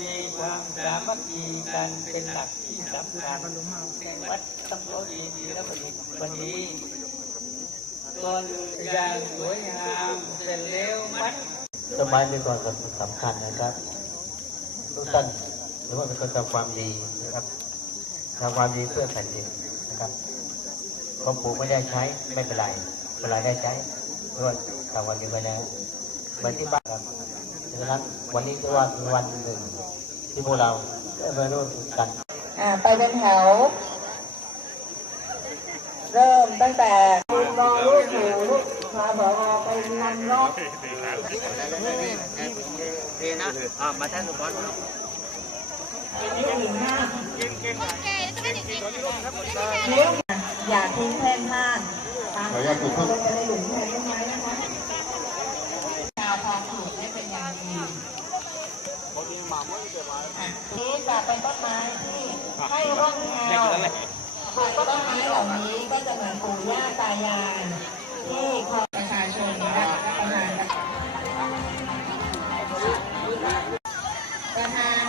มีความสามัคคีกันเป็นหลักที่สำคัญวัดตำรวจดีและประดิษฐ์วันนี้ก่อนอย่างสวยงามเสร็จแล้วมัดต้นไม้มีความสำคัญนะครับทุกท่านหรือว่าเป็นคนทำความดีนะครับทำความดีเพื่อแผ่นดินนะครับของปลูกไม่ได้ใช้ไม่เป็นไรเวลาได้ใช้เพราะว่าทำความดีไปแล้วเหมือนที่บ้านครับ ดังนั้นวันนี้ก็ว่าเป็นวันหนึ่งที่พวกเราได้มาร่วมกันอ่าไปเป็นแถว เริ่มตั้งแต่คุณรอลูกหนูพาบอไปนำรอบเทนะอ่ามาแท่นสุพรลูกหนึ่งห้า Ok, esto que dice. เลี้ยวอย่าทิ้งแท่นห้างตามขออนุญาตคุณลง นี่จะเป็นต้นไม้ที่ให้ร่มเงาปลูกต้นไม้เหล่านี้ก็จะเหมือนปู่ย่าตายายที่คอยประชาชนนะบประทานประทาน